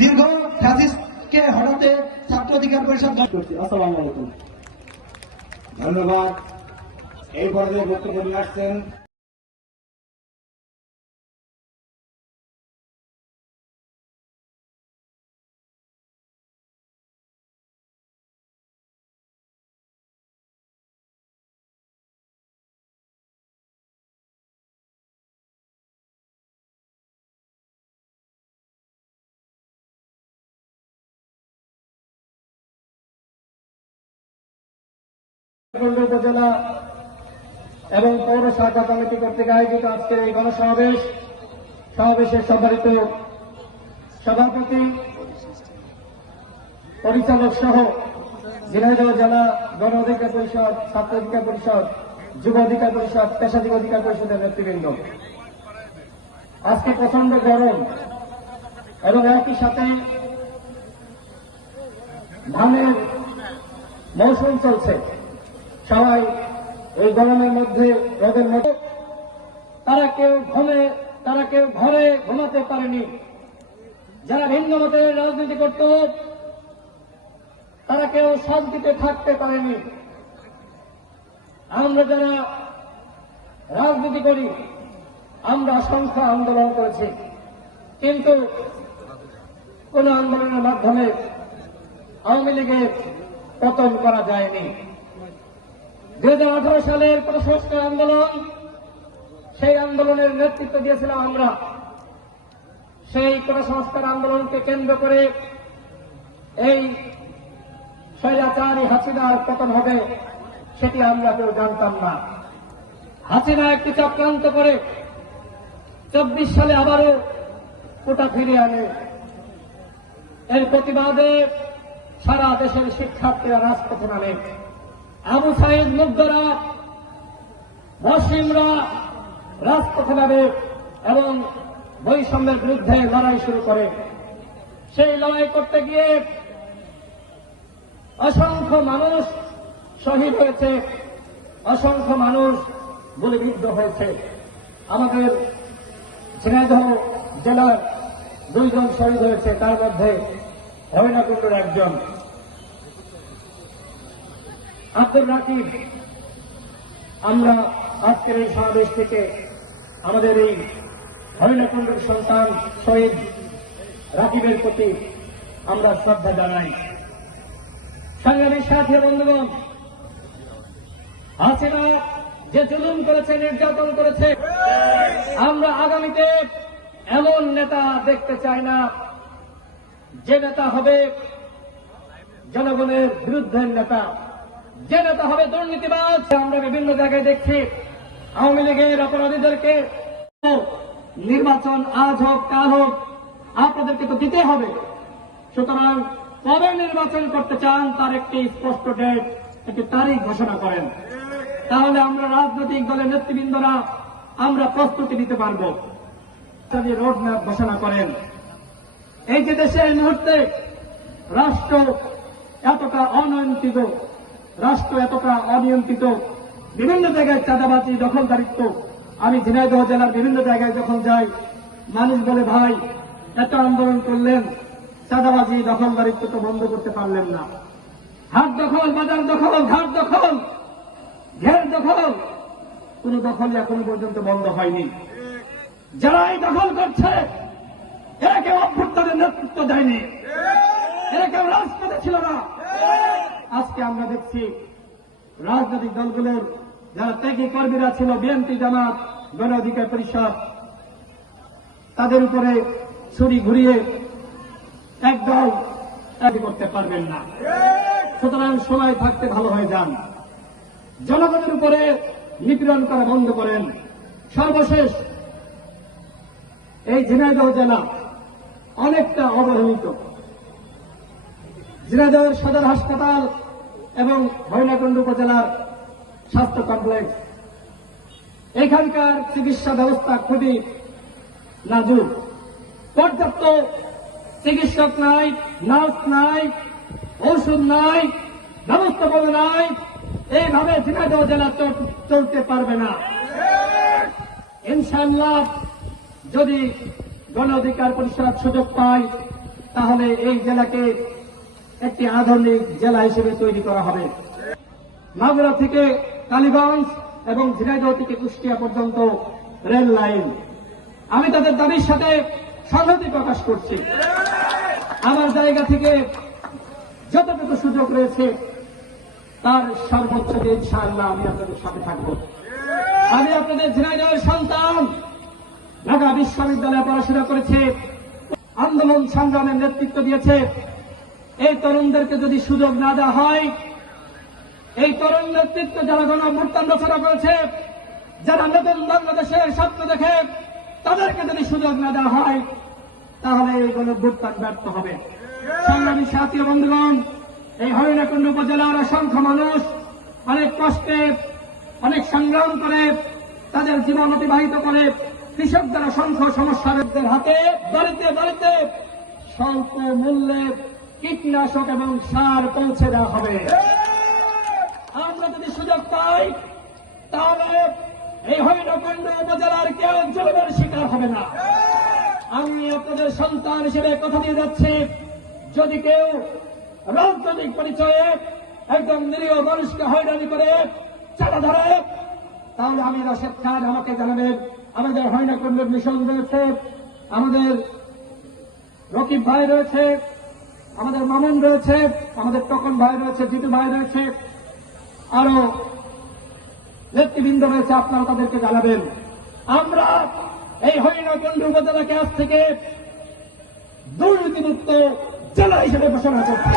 দীর্ঘ ফ্যাসিস্টকে হটাতে ছাত্র অধিকার পরিষদ করছি। আসসালামু আলাইকুম। ধন্যবাদ। এই পর্যায়ে বক্তব্য নিয়ে আসছেন উপজেলা এবং পৌর শাখা কমিটি কর্তৃক আয়োজিত আজকের এই গণসমাবেশ, সমাবেশের সম্মানিত সভাপতি, পরিচালক সহ ঝিনাইদহ জেলা গণ অধিকার পরিষদ, ছাত্র অধিকার পরিষদ, যুব অধিকার পরিষদ, পেশাজীবী অধিকার পরিষদের নেতৃবৃন্দ। আজকে প্রচণ্ড গরম এবং একই সাথে ধানের মৌসুম চলছে। সবাই এই গরমের মধ্যে রোদের মধ্যে, তারা কেউ ঘুমে, তারা কেউ ঘরে ঘুমাতে পারেনি। যারা ভিন্ন মতের রাজনীতি করত, তারা কেউ শান্তিতে থাকতে পারেনি। আমরা যারা রাজনীতি করি, আমরা অসংখ্য আন্দোলন করেছি। কিন্তু কোন আন্দোলনের মাধ্যমে আওয়ামী লীগের পতন করা যায়নি। দুই হাজার আঠারো সালের কোন সংস্কার আন্দোলন, সেই আন্দোলনের নেতৃত্ব দিয়েছিলাম আমরা। সেই কোন সংস্কার আন্দোলনকে কেন্দ্র করে এই স্বৈরাচারী হাসিনার পতন হবে সেটি আমরা কেউ জানতাম না। হাসিনা একটি চক্রান্ত করে চব্বিশ সালে আবারও কোটা ফিরিয়ে আনে। এর প্রতিবাদে সারা দেশের শিক্ষার্থীরা রাজপথে নামে। আবু সাইদ মুগ্ধরা মুসলিমরা রাজপথে নামে এবং বৈষম্যের বিরুদ্ধে লড়াই শুরু করে। সেই লড়াই করতে গিয়ে অসংখ্য মানুষ শহীদ হয়েছে, অসংখ্য মানুষ গুলিবিদ্ধ হয়েছে। আমাদের ঝিনাইদহ জেলার দুইজন শহীদ হয়েছে, তার মধ্যে হরিণাকুণ্ডুর একজন। আব্দুর রাকিব, আমরা আজকের এই সমাবেশ থেকে আমাদের এই হরিণাকুণ্ডুর সন্তান শহীদ রাকিবের প্রতি আমরা শ্রদ্ধা জানাই। সংগ্রামী সাথী বন্ধুগণ, হাসিনা যে জুলুম করেছে, নির্যাতন করেছে, আমরা আগামীতে এমন নেতা দেখতে চাই না। যে নেতা হবে জনগণের বিরুদ্ধের নেতা। যে নেতা হবে দুর্নীতিবাজ আমরা বিভিন্ন জায়গায় দেখছি। আওয়ামী লীগের অপরাধীদেরকে নির্বাচন আজ হোক, কাল হোক, আপনাদেরকে তো দিতে হবে। সুতরাং কবে নির্বাচন করতে চান, তার একটি স্পষ্ট ডেট একটি তারিখ ঘোষণা করেন। তাহলে আমরা রাজনৈতিক দলের নেতৃবৃন্দরা আমরা প্রস্তুতি নিতে পারব। যদি রোড ম্যাপ ঘোষণা করেন। এই যে দেশে এই মুহূর্তে রাষ্ট্র এতটা অনিয়ন্ত্রিত রাষ্ট্র এতটা অনিয়ন্ত্রিত, বিভিন্ন জায়গায় চাঁদাবাজি, দখলদারিত্ব। আমি ঝিনাইদহ জেলার বিভিন্ন জায়গায় যখন যাই, মানুষ বলে, ভাই, এত আন্দোলন করলেন, চাঁদাবাজি, দখলদারিত্ব তো বন্ধ করতে পারলেন না। হাট দখল, বাজার দখল, ঘাট দখল, ঘের দখল। কোন দখল এখনও পর্যন্ত বন্ধ হয়নি। যারা এই দখল করছে, এরা কেউ অভ্যুত্থানের নেতৃত্ব দেয়নি। এরা কেউ রাজপথে ছিল না। আজকে আমরা দেখছি রাজনৈতিক দলগুলোর যারা ত্যাগী কর্মীরা ছিল, বিএনপি, জামাত, গণ অধিকার পরিষদ, তাদের উপরে ছুরি ঘুরিয়ে একদল এক করতে পারবেন না। সুতরাং সময় থাকতে ভালো হয়ে যান। জনগণের উপরে নিপীড়ন করা বন্ধ করেন। সর্বশেষ এই ঝিনাইদহ জেলা অনেকটা অবহেলিত। ঝিনাইদহ সদর হাসপাতাল এবং হরিণাকুণ্ড উপজেলার স্বাস্থ্য কমপ্লেক্স। এখানকার চিকিৎসা ব্যবস্থা খুবই নাজুক। পর্যাপ্ত চিকিৎসক নাই, নার্স নাই, ঔষধ নাই ব্যবস্থাপনা নাই। এইভাবে ঝিনাইদহ জেলা চল- চলতে পারবে না। ইনশাআল্লাহ যদি গণ অধিকার পরিষদ সুযোগ পায়, তাহলে এই জেলাকে একটি আধুনিক জেলা হিসেবে তৈরি করা হবে। মাগুরা থেকে কালীগঞ্জ এবং ঝিনাইদহ থেকে কুষ্টিয়া পর্যন্ত রেল লাইন। আমি তাদের দাবির সাথে সংহতি প্রকাশ করছি। আমার জায়গা থেকে যতটুকু সুযোগ রয়েছে, তার সর্বোচ্চ দিয়ে ইনশাআল্লাহ আমি আপনাদের সাথে থাকব। আমি আপনাদের ঝিনাইদহের সন্তান, ঢাকা বিশ্ববিদ্যালয়ে পড়াশোনা করেছে, আন্দোলন সংগ্রামের নেতৃত্ব দিয়েছে এই তরুণদেরকে যদি সুযোগ না দেওয়া হয়, এই তরুণ নেতৃত্ব যারা গণভ্যুত্থান রচনা করেছে, যারা নতুন বাংলাদেশের স্বপ্ন দেখে, তাদেরকে যদি সুযোগ না দেওয়া হয়, তাহলে এই গণভ্যুত্থান ব্যর্থ হবে। সংগ্রামী সাথী বন্ধুগণ, এই হরিণাকুণ্ড উপজেলার অসংখ্য মানুষ অনেক কষ্টে, অনেক সংগ্রাম করে, তাদের জীবন অতিবাহিত করে, কৃষকদের অসংখ্য সমস্যাদের হাতে, বাড়িতে বাড়িতে, স্বল্প মূল্যে কীটনাশক এবং সার পৌঁছে দেওয়া হবে। আমরা যদি সুযোগ পাই তাহলে এই হরিণকুণ্ড উপজেলার কেউ জলবের শিকার হবে না। আমি আপনাদের সন্তান হিসেবে কথা দিয়ে যাচ্ছি। যদি কেউ রাজনৈতিক পরিচয়ে একদম নিরীহ মানুষকে হয়রানি করে চাপা ধরে তাহলে আমি রাশেদ খান আমাকে জানাবেন আমাদের হরিণাকুণ্ডের মিশন রয়েছে আমাদের রকিব ভাই রয়েছে আমাদের মামুন রয়েছে, আমাদের টকন ভাই রয়েছে, জিতু ভাই রয়েছে, আরও নেতৃবৃন্দ রয়েছে, আপনারা তাদেরকে জানাবেন। আমরা এই হরিণগঞ্জ উপজেলাকে আজ থেকে দুর্নীতিমুক্ত জেলা হিসেবে ঘোষণা করছি।